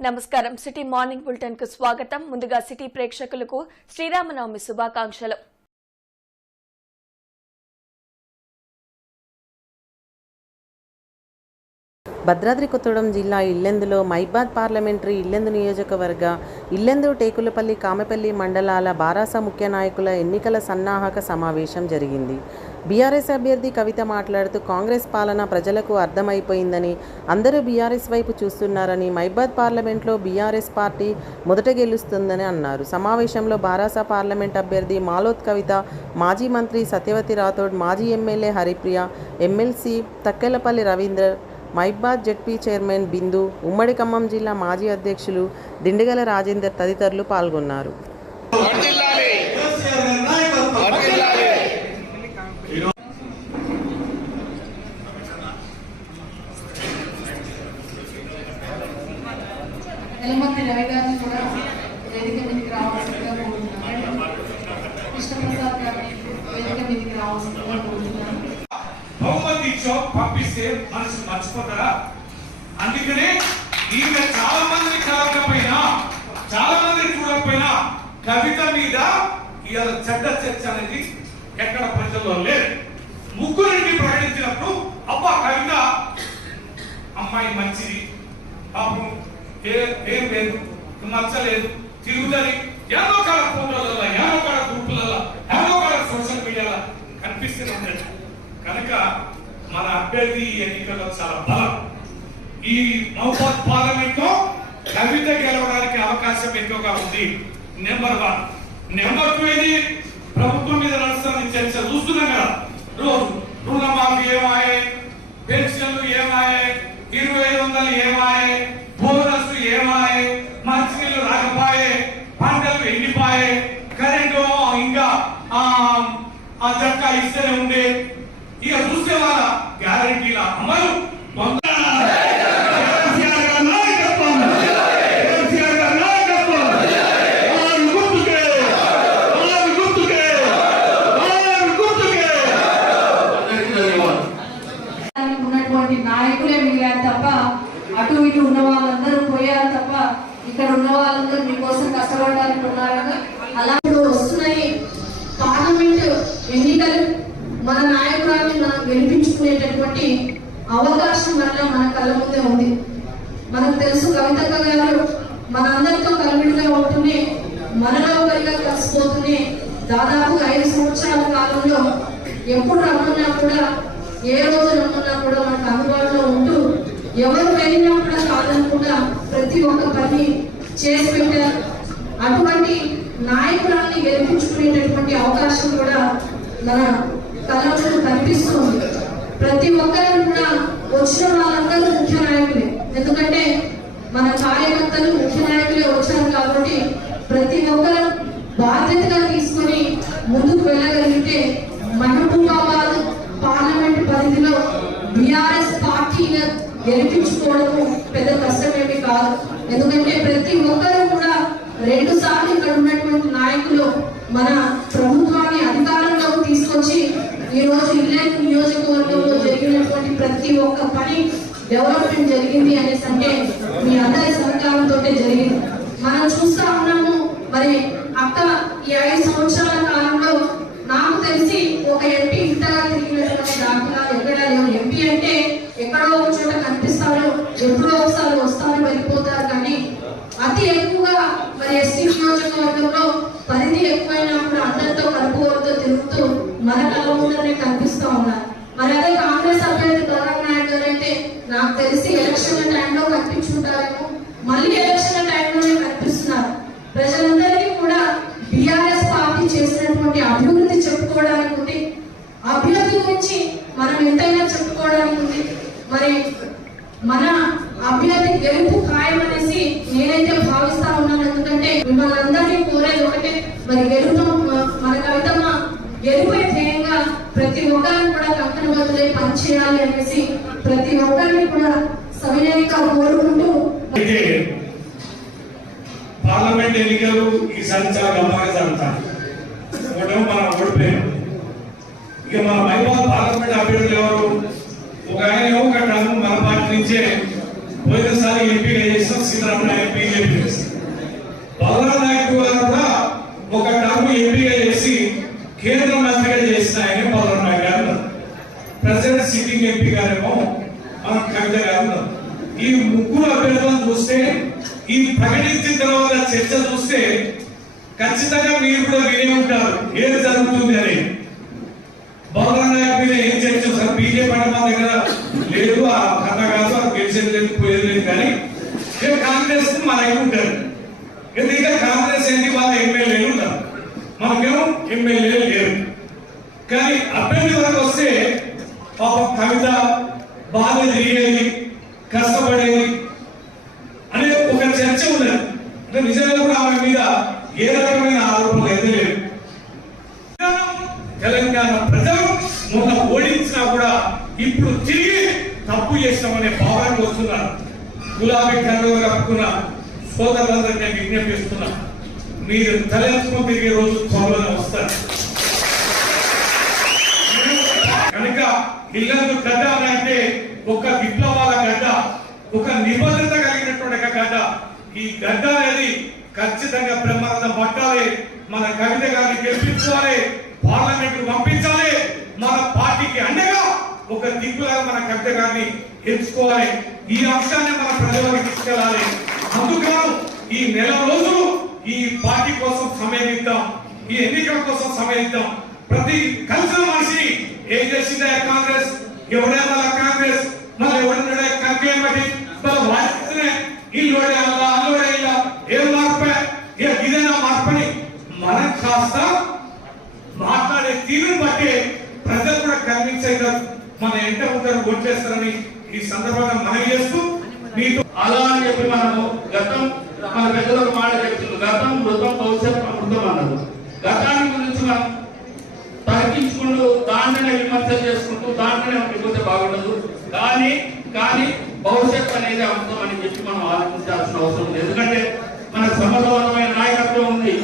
నమస్కారం. City morning బులెటిన్కు స్వాగతం. ముందుగా సిటీ ప్రేక్షకులకు శ్రీరామనవమి శుభాకాంక్షలు. భద్రాద్రి కొత్తగూడెం జిల్లా ఇల్లెందులో మైబాద్ పార్లమెంటరీ ఇల్లెందు నియోజకవర్గ ఇల్లెందు టేకులపల్లి కామెపల్లి మండలాల బారాస ముఖ్య నాయకుల ఎన్నికల సన్నాహక సమావేశం జరిగింది. బీఆర్ఎస్ అభ్యర్థి కవిత మాట్లాడుతూ కాంగ్రెస్ పాలన ప్రజలకు అర్థమైపోయిందని అందరూ బీఆర్ఎస్ వైపు చూస్తున్నారని మైబాద్ పార్లమెంట్లో బీఆర్ఎస్ పార్టీ మొదట గెలుస్తుందని అన్నారు. సమావేశంలో బారాస పార్లమెంట్ అభ్యర్థి మాలోత్ కవిత మాజీ మంత్రి సత్యవతి రాథోడ్ మాజీ ఎమ్మెల్యే హరిప్రియ ఎమ్మెల్సీ తక్కెలపల్లి రవీందర్ మైబాద్ జెడ్పీ చైర్మన్ బిందు ఉమ్మడి ఖమ్మం జిల్లా మాజీ అధ్యక్షులు దిండిగల రాజేందర్ తదితరులు పాల్గొన్నారు. వేదిక మీదకి రావాల్సిందిగా కోరుతున్నాను. కృష్ణప్రసాద్ గారిని వేదిక మీదకి రావాల్సిందిగా కోరుతున్నాను. షాప్ పంపిస్తే మనసు మర్చిపోతారా? అందుకనే ఈమె చాలా మందిని కలవకపోయినా చాలా మందిని చూడకపోయినా కవిత మీద ఇవాళ చెడ్డ చర్చ అనేది ఎక్కడ ప్రజల్లో లేదు. ముగ్గురిని ప్రకటించినప్పుడు అబ్బా కవిత అమ్మాయి మంచిది పాపం ఏ ఏం లేదు నచ్చలేదు తిరుగుతుంది. ఏదో కాల ఫోటోలలో ఏదో కాల గ్రూపులలో ఏదో కాల సోషల్ మీడియాలో కనిపిస్తూనే కనుక మన అభ్యర్థి ఎన్నికల్లో చాలా బలం ఈ మహబాద్ పార్లమెంట్లో కవిత గెలవడానికి అవకాశం ఎక్కువగా ఉంది. నెంబర్ వన్ నెంబర్ టూ ఇది ప్రభుత్వం మీద నడుస్తున్న చర్చ చూస్తున్నాం కదా. రోజు రుణమాఫీ ఏమాయే? పెన్షన్లు ఏమాయే? ఇరవై ఐదు వందలు ఏమాయే? బోనస్ ఏమాయే? మంచినీళ్ళు రాకపోయే? పంటలు ఎండిపోయే? కరెంటు ఇంకా ఆ ఆ చక్క ఇస్తూనే ఉండే ఇక చూస్తే వాళ్ళ గ్యారంటీల అమలు వంద- కేసీఆర్ గారి నాయకత్వం. కేసీఆర్ గారి నాయకత్వం. వారి గుర్తుకే. వారి గుర్తుకే. వారి గుర్తుకే. అందరికీ ధన్యవాదాలు. దానికి ఉన్నటువంటి నాయకులే మిగిలారు తప్ప అటు ఇటు ఉన్న వాళ్ళందరూ పోయారు తప్ప ఇక్కడ ఉన్న వాళ్ళందరూ మీకోసం కష్టపడడానికి ఉన్నారు కదా అలా ఇప్పుడు వస్తున్నాయి పార్లమెంట్ ఎన్నికలు మన నాయకురాన్ని మనం గెలిపించుకునేటటువంటి అవకాశం వల్ల మన కళ్ళ ముందే ఉంది. మనకు తెలుసు కవితక్క గారు మనందరితో కలిపిడిగా ఉంటూనే మనలో ఒకరిగా కలిసిపోతూనే దాదాపు ఐదు సంవత్సరాల కాలంలో ఎప్పుడు రమ్మన్నా కూడా ఏ రోజు రమ్మన్నా కూడా మనకు అందుబాటులో ఉంటూ ఎవరు వెళ్ళినా కూడా కాదనకుండా ప్రతి ఒక్క పని చేసి పెట్టారు. అటువంటి నాయకురాన్ని గెలిపించుకునేటటువంటి అవకాశం కూడా మన కళ్ళలో కనిపిస్తుంది. ప్రతి ఒక్కరు కూడా వచ్చిన వాళ్ళందరూ ముఖ్య నాయకులే. ఎందుకంటే మన కార్యకర్తలు ముఖ్య నాయకులే వచ్చారు కాబట్టి ప్రతి ఒక్కరు బాధ్యతగా తీసుకొని ముందుకు వెళ్ళగలిగితే మహబూబాబాద్ పార్లమెంట్ పరిధిలో బీఆర్ఎస్ పార్టీని గెలిపించుకోవడము పెద్ద కష్టమేమి కాదు. ఎందుకంటే ప్రతి ఒక్కరు కూడా రెండు సార్లు ఇక్కడ ఉన్నటువంటి నాయకులు మన ప్రభుత్వాన్ని అధికారంలోకి తీసుకొచ్చి ఈ రోజు ఇల్లేరు నియోజకవర్గంలో ప్రతి ఒక్క పని డెవలప్మెంట్ జరిగింది అనేసి అంటే మీ అందరి సహకారంతో జరిగింది. మనం చూస్తా ఉన్నాము మరి అక్క ఈ ఐదు సంవత్సరాల కాలంలో నాకు తెలిసి ఒక ఎంపీ ఇంతగా తిరిగినటువంటి దాఖలాలు ఎక్కడా లేవు. ఎంపీ అంటే ఎక్కడో ఒక చోట కనిపిస్తారు ఎప్పుడో ఒకసారి వస్తారు వెళ్ళిపోతారు కానీ అతి ఎక్కువగా మరి ఎస్సీ నియోజకవర్గంలో పరిధి ఎక్కువైనప్పుడు అందరితో కలుపుకోవడంతో తిరుగుతూ మన కళ్ళ ముందరనే కనిపిస్తూ ఉన్నారు. మరి అదే కాంగ్రెస్ అభ్యర్థి గౌరవ నాయుడు గారు అయితే నాకు తెలిసి ఎలక్షన్ టైంలో కనిపించుంటారేమో. మళ్ళీ ఎలక్షన్ టైంలోనే కనిపిస్తున్నారు. ప్రజలందరికీ కూడా బీఆర్ఎస్ పార్టీ చేసినటువంటి అభివృద్ధి చెప్పుకోవడానికి ఉంది. అభ్యర్థి గురించి మనం ఎంతైనా చెప్పుకోవడానికి ఉంది. మరి మన అభ్యర్థి గెలుపు ఖాయం అనేసి నేనైతే భావిస్తా ఉన్నాను. ఎందుకంటే మిమ్మల్ని అందరినీ కోరేది ఒకటే. మరి గెలుపు మన కవితమ్మ గెలుపే అయితే ప్రతి ఒక్కరిని కూడా కంకణ బదులే పనిచేయాలి అనేసి ప్రతి ఒక్కరిని కూడా సవినయంగా కోరుకుంటూ అయితే పార్లమెంట్ ఎన్నికలు ఈసారి చాలా గొప్పగా జరుగుతాయి. ఒకటేమో మనం ఓడిపోయాం ఇక మన మహిళ పార్లమెంట్ అభ్యర్థులు ఎవరు? ఒక ఆయన ఏమో ఒక మన పార్టీ నుంచే పోయినసారి ఎంపీగా చేసిన సీతారామన్ ఎంపీ చెప్పి బలరాం నాయక్ గారు కూడా ఒక టర్మ్ ఎంపీగా కేంద్ర మంత్రిగా చేసిన ఆయన బలరాం గారు ప్రెసిడెంట్ సిట్టింగ్ ఎంపీ గారేమో మన కవిత గారు ఈ ముగ్గురు అభ్యర్థులను చూస్తే ఈ ప్రకటించిన తర్వాత చర్చ చూస్తే ఖచ్చితంగా మీరు కూడా వినే ఉంటారు ఏది జరుగుతుంది అని. బలరాం నాయక్ మీద ఏం చర్చ సార్ బీజేపీ అంటే మా దగ్గర లేదు ఆ కథ కాదు ఆ గెలిచేది లేదు పోయేది లేదు కానీ ఇక కాంగ్రెస్ మన దగ్గర ఉంటారు. ఎందుకంటే కాంగ్రెస్ ఏంటి వాళ్ళ ఎమ్మెల్యేలు ఉంటారు. మనకేమో ఎమ్మెల్యేలు లేరు. కానీ అభ్యర్థి వరకు వస్తే పాప కవిత బాగా తిరిగేది కష్టపడేది అనే ఒక చర్చ ఉన్నది. అంటే నిజంగా కూడా ఆమె మీద ఏ రకమైన ఆరోపణలు అయితే లేవు. తెలంగాణ ప్రజలు మొన్న ఓడించినా కూడా ఇప్పుడు తిరిగి తప్పు చేసినామనే భావానికి వస్తున్నారు. గులాబీ కన్నులు కప్పుకున్న సోదరులందరికీ నేను విజ్ఞప్తిస్తున్నా మీరు తలెత్తుకుని తిరిగే రోజు త్వరలోనే వస్తారు. కనుక ఇల్లందు గడ్డ అని అంటే ఒక విప్లవాల గడ్డ ఒక నిబద్ధత కలిగినటువంటి ఒక గడ్డ. ఈ గడ్డ అనేది ఖచ్చితంగా బ్రహ్మానందం పట్టాలి మన కవిత గారిని గెలిపించాలి పార్లమెంట్ పంపించాలి మన పార్టీకి అండగా ఒక దిక్కులాగా మన కవిత గారిని ఎంచుకోవాలి ఈ అంశాన్ని మన ప్రజలకు తీసుకెళ్ళాలి. అందుకు ఈ నెలలో పార్టీ కోసం సమయం ఇద్దాం. ఈ ఎన్నికల కోసం సమయం ఇద్దాం. ప్రతి కలిసిన మనిషిని ఏం చేసిందా కాంగ్రెస్? ఎవడే మళ్ళా కాంగ్రెస్? మళ్ళీ ఎవడున్నాడే కంకేమటి మళ్ళీ వాటినే ఇల్లు అల్లా అల్లుడే ఇలా ఏం మార్పే? ఇక ఇదేనా మార్పని మనం కాస్త మాట్లాడే తీరుని బట్టి ప్రజలు కూడా కన్విన్స్ మన ఎంట ఉంటారు ఓట్లేస్తారని ఈ సందర్భంగా మనవి చేస్తూ మీతో అలా అని చెప్పి మనము గతం మన పెద్దలకు మాట చెప్తుంది. గతం మృతం భవిష్యత్ అమృతం అన్నారు గతాన్ని గురించి మనం తగ్గించుకుంటూ దాంట్లోనే విమర్శ చేసుకుంటూ దాంట్లోనే ఉండిపోతే బాగుండదు. కానీ కానీ భవిష్యత్ అనేది అమృతం అని చెప్పి మనం ఆలోచించాల్సిన అవసరం ఉంది ఎందుకంటే మన సమర్థవంతమైన నాయకత్వం ఉంది.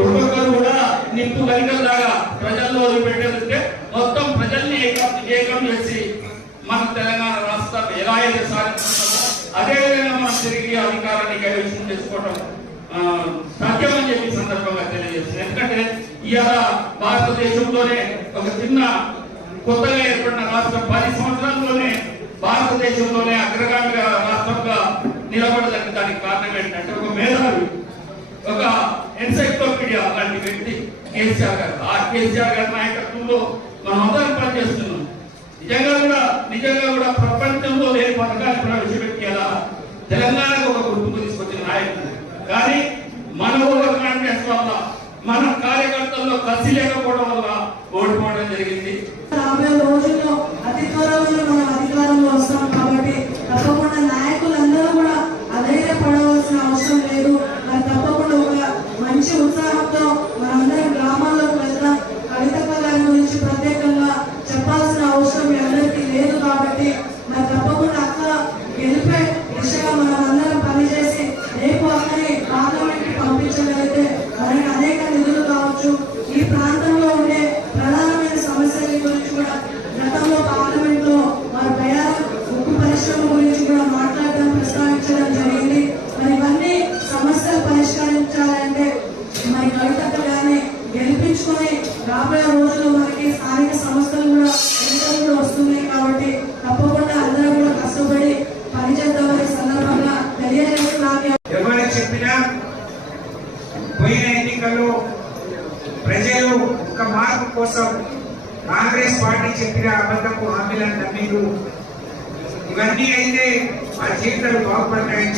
ఒక్కొక్కరు కూడా నిప్పు దాకా ప్రజల్లో పెట్టేదంటే మొత్తం ప్రజల్ని ఏకం ఏకం చేసి మన తెలంగాణ రాష్ట్రాన్ని ఎలా అయితే సాధించుకుంటామో అదే విధంగా మనం తిరిగి అధికారాన్ని కైవసం చేసుకోవడం ఆ, అని చెప్పి సందర్భంగా తెలియజేస్తుంది ఎందుకంటే ఇవాళ భారతదేశంలోనే ఒక చిన్న కొత్తగా ఏర్పడిన రాష్ట్రం పది సంవత్సరాల్లోనే భారతదేశంలోనే అగ్రగామిగా రాష్ట్రంగా నిలబడదని దానికి కారణం ఏంటంటే ఒక మేధావి ఒక ఎన్సైక్లోపీడియా లాంటి వ్యక్తి కేసీఆర్ గారు. ఆ కేసీఆర్ గారి నాయకత్వంలో మనం అందరం పనిచేస్తున్నాం. నిజంగా కూడా నిజంగా కూడా ప్రపంచంలో లేని పథకాన్ని ప్రవేశపెట్టి తెలంగాణకు ఒక గుర్తింపు తీసుకొచ్చిన నాయకుడు. కానీ మన ఊళ్ళో కాంగ్రెస్ వల్ల మన కార్యకర్తల్లో కసి లేకపోవడం వల్ల ఓడిపోవడం జరిగింది. రోజుల్లో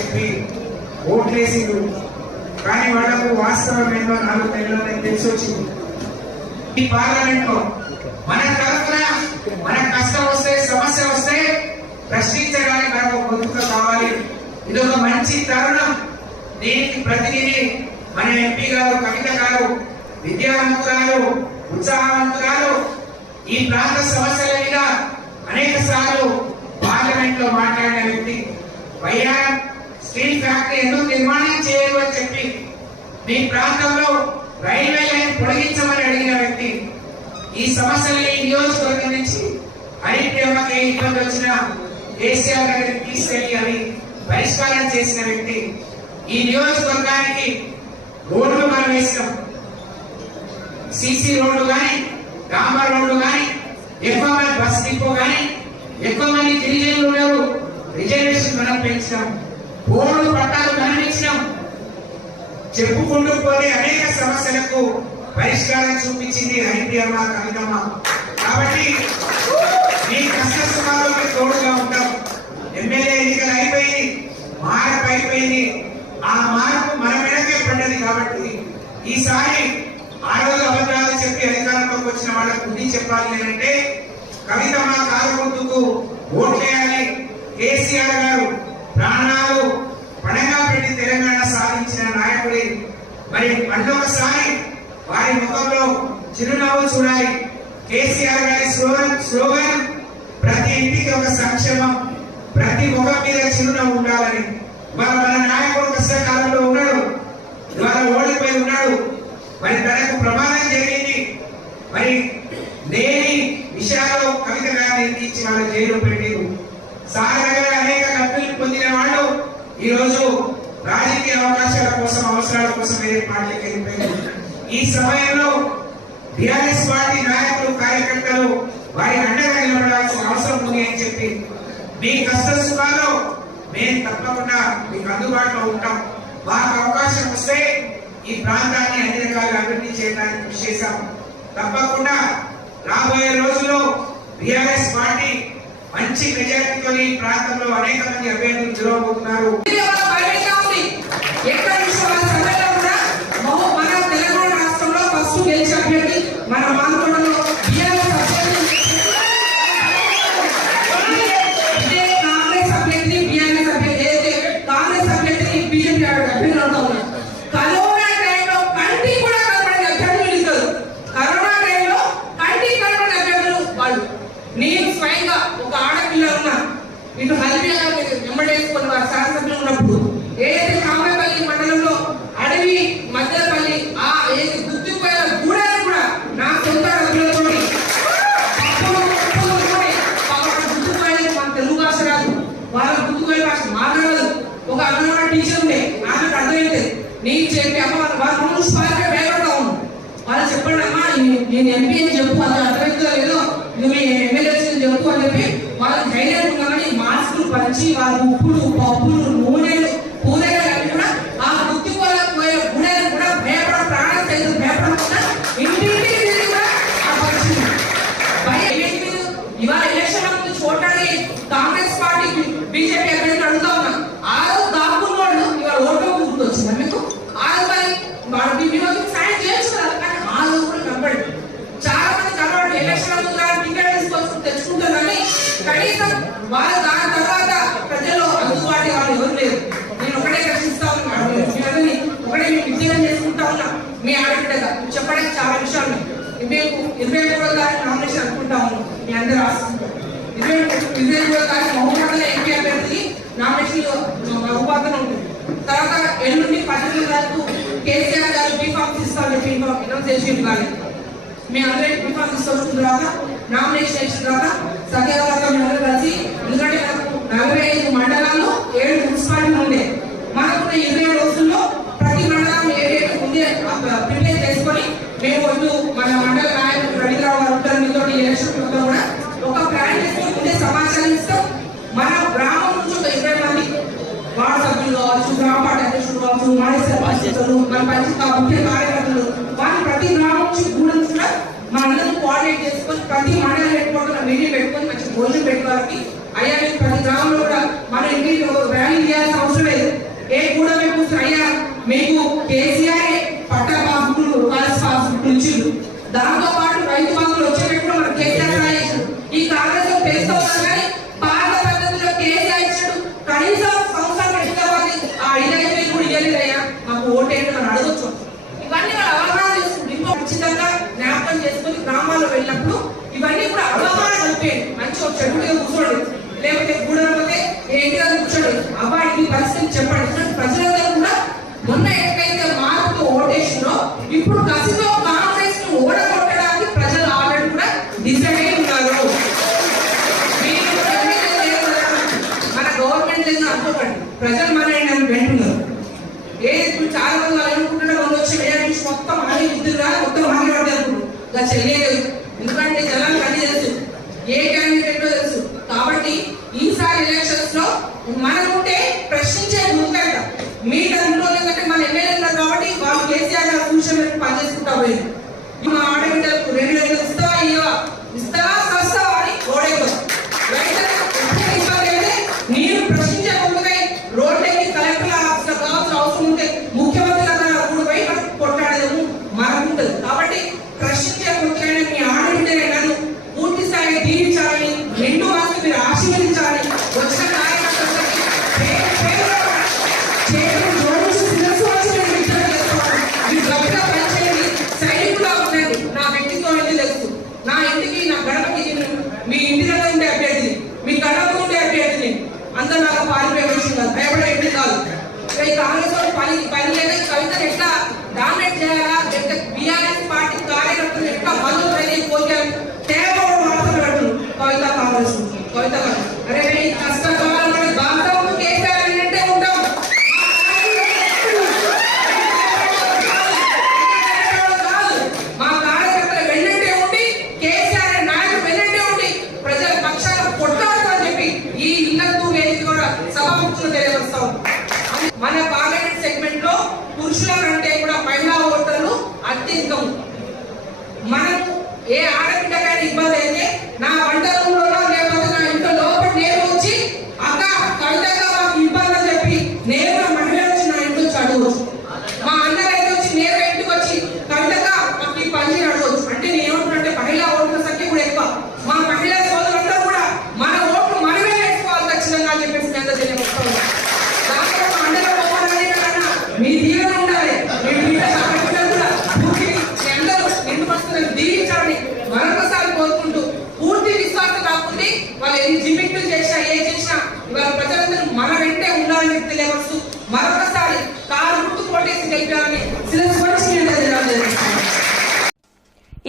చెప్పి ఓట్లేసిండు. కానీ వాళ్ళకు వాస్తవం ఏంటో నాలుగు నెలల్లోనే తెలిసి వచ్చింది. ఈ పార్లమెంట్లో మన తరఫున మన కష్టం వస్తే సమస్య వస్తే ప్రశ్నించడానికి మనకు గొంతుక కావాలి. ఇది ఒక మంచి తరుణం. దీనికి ప్రతినిధి మన ఎంపీ గారు కవిత గారు విద్యావంతురాలు ఉత్సాహవంతురాలు ఈ ప్రాంత సమస్యల మీద అనేక సార్లు పార్లమెంట్లో మాట్లాడిన వ్యక్తి. వైఆర్ స్టీల్ ఫ్యాక్టరీ ఎందుకు నిర్మాణం చేయరు అని చెప్పి మీ ప్రాంతంలో రైల్వే లైన్ పొడిగించమని అడిగిన వ్యక్తి ఈ సమస్యలు ఈ నియోజకవర్గం నుంచి హరిప్రేమకి ఇబ్బంది వచ్చిన కేసీఆర్ గారికి తీసుకెళ్ళి అవి పరిష్కారం చేసిన వ్యక్తి ఈ నియోజకవర్గానికి రోడ్లు మనం వేసినాం. సిసి రోడ్లు కానీ డాంబర్ రోడ్లు కానీ ఎక్కువ మంది బస్ డిపో కానీ ఎక్కువ మంది గిరిజనులు ఉన్నారు రిజర్వేషన్ మనం పెంచినాం. బోర్డు పట్టాలు కనిపించినాం చెప్పుకుంటూ పోతే అనేక సమస్యలకు పరిష్కారం చూపించింది హరిప్రియమ్మ కవితమ్మ. కాబట్టి మీ కష్ట సుఖాల్లో తోడుగా ఉంటాం. ఎమ్మెల్యే ఎన్నికలు అయిపోయింది మార్పు అయిపోయింది. ఆ మార్పు మన వెనకే పడ్డది కాబట్టి ఈసారి ఆ రోజు అబద్ధాలు చెప్పి అధికారంలోకి వచ్చిన వాళ్ళకు బుద్ధి చెప్పాలి అంటే కవితమ్మ కారు గుర్తుకు ఓట్లేయాలి. కేసీఆర్ గారు ప్రాణాలు పణంగా పెట్టి తెలంగాణ సాధించిన నాయకుడి. మరి మళ్ళొకసారి వారి ముఖంలో చిరునవ్వు చూడాలి. కేసీఆర్ గారి స్లోగన్ స్లోగన్ ప్రతి ఇంటికి ఒక సంక్షేమం ప్రతి ముఖం మీద చిరునవ్వు ఉండాలని. మరి మన నాయకుడు కష్టకాలంలో ఉన్నాడు. ఇవాళ ఓడిపోయి ఉన్నాడు. మరి తనకు ప్రమాదం జరిగింది. మరి లేని విషయాలు కవిత గారిని తీర్చి వాళ్ళ జైలు పెట్టారు సార్ అనేక కంపెనీలు పొందిన వాళ్ళు ఈ రోజు రాజకీయ అవకాశాల కోసం అవసరాల కోసం వేరే పార్టీకి ఈ సమయంలో టిఆర్ఎస్ పార్టీ నాయకులు కార్యకర్తలు వారి అండగా నిలబడాల్సిన అవసరం ఉంది అని చెప్పి మీ కష్ట సుఖాలు మేము తప్పకుండా మీకు అందుబాటులో ఉంటాం. మాకు అవకాశం వస్తే ఈ ప్రాంతాన్ని అన్ని రకాలుగా అభివృద్ధి చేయడానికి కృషి చేశాం. తప్పకుండా రాబోయే రోజుల్లో టిఆర్ఎస్ పార్టీ మంచి మెజారిటీతో ఈ ప్రాంతంలో అనేక మంది అభ్యర్థులు గెలవబోతున్నారు. ఎక్కడ మన తెలంగాణ రాష్ట్రంలో ఫస్ట్ గెలిచే అభ్యర్థి మన అంగన్వాడీ ఆమెకు అర్థమైతే నేను చెప్పి అమ్మ వాళ్ళ ముందు స్పార్కే భయపడతా ఉన్నాను వాళ్ళు చెప్పండి అమ్మా నేను ఎంపీ అని చెప్పు అది అర్థమవుతుందో లేదో నువ్వు ఎమ్మెల్యే చెప్పు అని చెప్పి వాళ్ళకి ధైర్యం ఉన్నామని మాస్కులు పంచి వాళ్ళ ఉప్పులు పప్పులు ఇరవై మూడో తారీఖు నామినేషన్ అనుకుంటా ఉన్నాం మీ అందరూ రాసుకుంటాం ఇరవై ఇరవై మూడో తారీఖు మహబూబాబాద్ ఎంపీ అభ్యర్థి నామినేషన్ మహబూబాబాద్ ఉంటుంది. తర్వాత ఎల్లుండి పద్దెనిమిది తారీఖు కేసీఆర్ గారు బీఫామ్ ఇస్తామని చెప్పి అనౌన్స్ చేసి కానీ మేము అందరూ బీఫామ్ తీసుకొచ్చిన తర్వాత నామినేషన్ వేసిన తర్వాత సత్యాగ్రహం మేము అందరం కలిసి ఎందుకంటే మనకు నలభై ఐదు మండలాలు ఏడు మున్సిపాలిటీలు ఉండే. మనకున్న ఇరవై రోజుల్లో ప్రతి మండలం ఏడేడు ఉంది ప్రిపేర్ చేసుకొని మేము వద్దు మన మండల నాయకులు రవీంద్రరావు గారు ఉంటారు మీతో ఎలక్షన్ కూడా ఒక ప్లాన్ చేసుకొని ముందే సమాచారం ఇస్తాం. మన గ్రామం నుంచి ఒక ఇరవై మంది వార్డు సభ్యులు కావచ్చు గ్రామ పార్టీ అధ్యక్షులు కావచ్చు మాజీ సర్పంచులు మన పంచాయతీ ముఖ్య కార్యకర్తలు వాళ్ళు ప్రతి గ్రామం నుంచి గూడెం కూడా మనందరం కోఆర్డినేట్ చేసుకొని ప్రతి మండల హెడ్ క్వార్టర్ మెనీ పెట్టుకొని మంచి భోజనం పెట్టుకోవాలి అయ్యా మీరు ప్రతి గ్రామంలో కూడా మన ఇంటికి ఒక ర్యాలీ చేయాల్సిన అవసరం లేదు. ఏ కూడా మేము అయ్యా మీకు కేసీఆర్ చెట్టు మీద చెడుగా కూర్చోండి లేకపోతే కూడకపోతే ఏంటి అని కూర్చోండి. అబ్బాయికి పరిస్థితి చెప్పండి. మనం ప్రశ్నించే ముందు మీ దాంట్లో మన ఎమ్మెల్యేలు కాబట్టి వాళ్ళు కేసీఆర్ గారు కూర్చోబెట్టి పనిచేసుకుంటా పోయింది. మా ఆడబిడ్డలకు రెండు వేలు ఇస్తావా